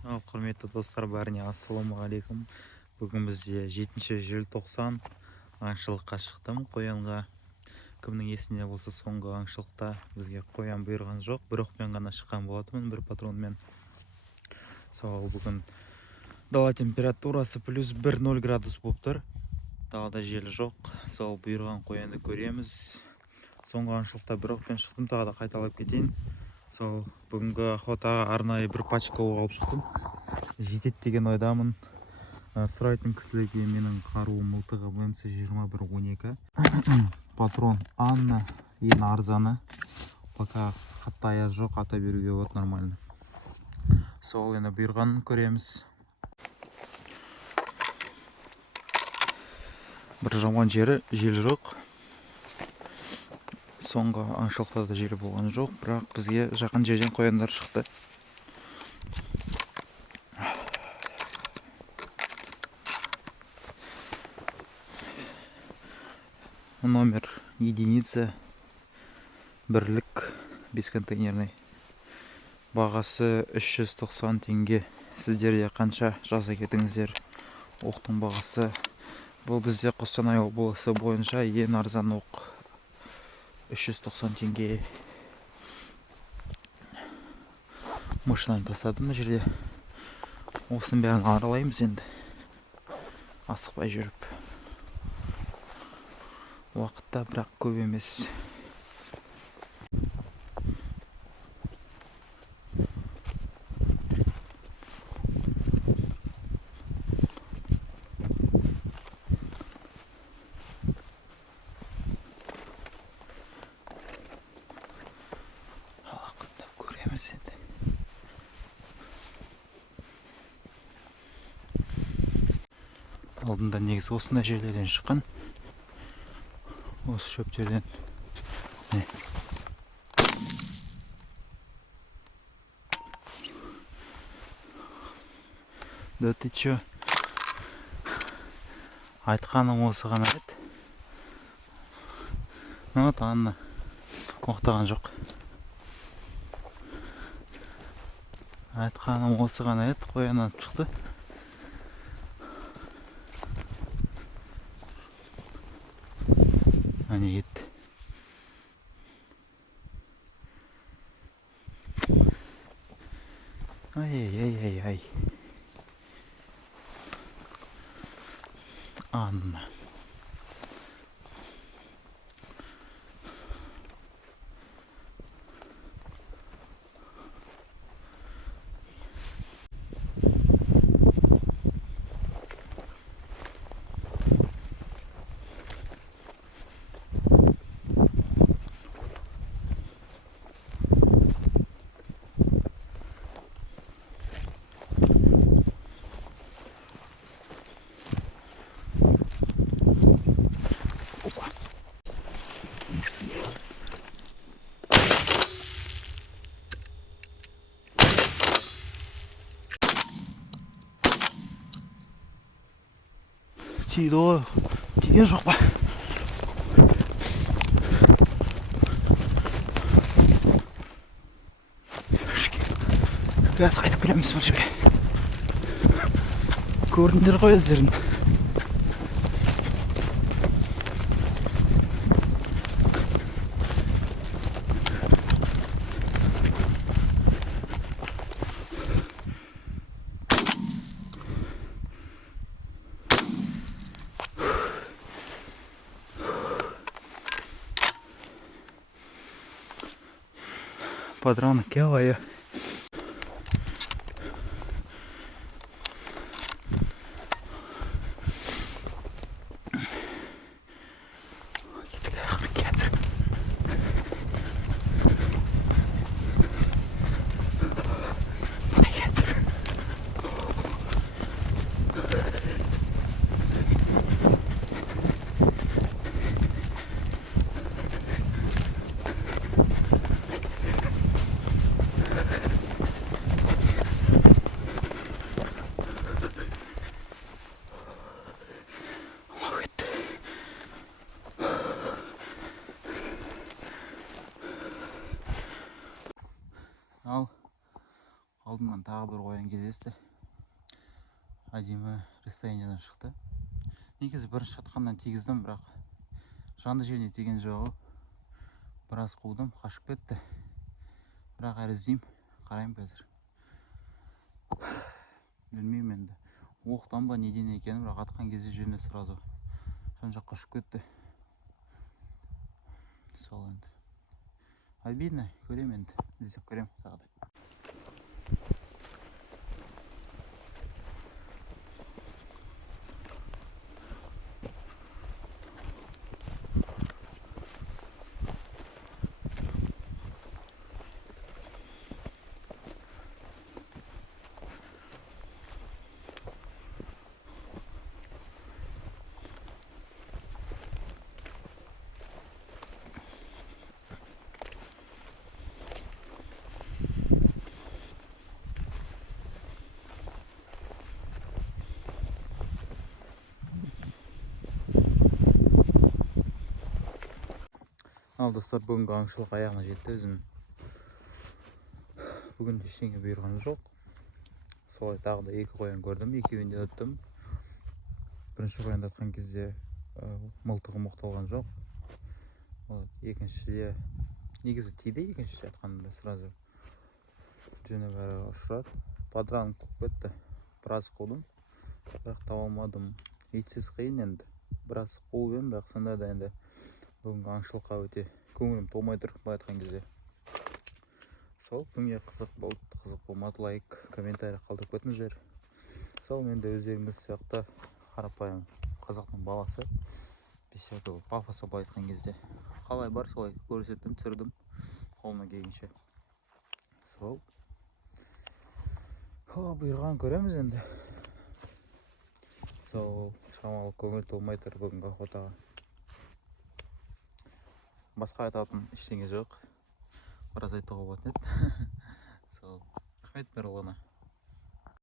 Құрметті достар, бәріне ассалаумағалейкум. Бүгін бізде 7 желтоқсан аңшылыққа шықтым қоянға. Кімнің есінде болса, соңғы аңшылықта бізге қоян бұйырған жоқ. Бір оқпен ғана шыққан болатынмын, бір патронмен. Сол бүгін дала температурасы +1-0 градус болып тұр. Далада жел жоқ. Сол бұйырған қоянды көреміз. Соңғы аңшылықта бір оқпен шықтым, тағы да қайталап кетейін. Сол бүгінгі охотаға арнайы бір пачка алып шықтым. Жетеді деген ойдамын. Сұрайтын кісілерге менің қаруым мылтығы МС-21-12. Патрон Анна, ең арзаны. Пока қатты аяз жоқ, ата беруге болады нормально. Сол енді бұйырғанын көреміз. Бір жаман жері жел жоқ. Соңғы аңшылықта да жел болған жоқ, бірақ бізге жақын жерден қояндар шықты. Номер единица, бірлік, 5 контейнерный. Бағасы 390 теңге. Сіздерде қанша жаза кетіңіздер. Оқтың бағасы бұл бізде Қостанай облысы бойынша ең арзан оқ 390 теңге. Машинаны тастадым жерде. Осының бәрін аралаймыз енді. Асықпай жүріп. Уақытта бірақ көп емес. Уақытта көреміз енді. Алдында негізі осындай жерлерден шыққан. Осы шөптерден. Да ты чё? Айтқаным осы ғана еді. Вот Анна оқтаған жоқ. Айтқаным осы ғана еді, қоян атып шықты. Әне ет. Ай-ай-ай-ай-ай. Анна. Тиді ғой, тиген жоқ па? Газ қайтып келеміз бұл жерге. Көрдіңдер ғой өздерін. Патроны кевая. алдымнан тағы бір қоян кездесті. Әдемі расстояниядан шықты. Негізі бірінші шатқаннан тигіздім, бірақ жанды жеріне тиген жоғы. Біраз қудым, қашып кетті. Бірақ әрі іздеймін, қараймын қазір. Білмеймін енді. Оқтан ба неден екенін, бірақ атқан кезде жеріне сразу жан жаққа ұшып кетті. Сол енді. Обидно, көремін енді. Іздеп көремін тағы да. Ал достар, бүгінгі аңшылық аяғына жетті. Өзім бүгін ештеңе бұйырған жоқ. Солай тағы да 2 қоян көрдім, екеуін де ұттым. Бірінші қоянды атқан кезде мылтығым оқталған жоқ. Екіншіде негізі тиді, екінші атқанда сразу жүні бәрі ұшырады. Падраным қуып кетті. Біраз қудым, бірақ таба алмадым. Итсіз қиын енді. Біраз қуып ем, бірақ сонда да енді бүгінгі аңшылыққа өте көңілім толмай тұр, былай айтқан кезде. Сол, күнге қызық болды, қызық болмады, лайк, комментарий қалдырып кетіңіздер. Сол, мен де өздеріңіз сияқты қарапайым қазақтың баласы. Бесігі пафосы, былай айтқан кезде. Қалай бар, солай көрсеттім, түсірдім, қолымнан келгенше. Сол. Бұйырған көреміз енді. Сол, шамалы көңіл толмай тұр бүгінгі охотаға. Басқа айтатын ештеңе жоқ. Біраз айтуға болатын еді. Сол, рахмет Мирлана.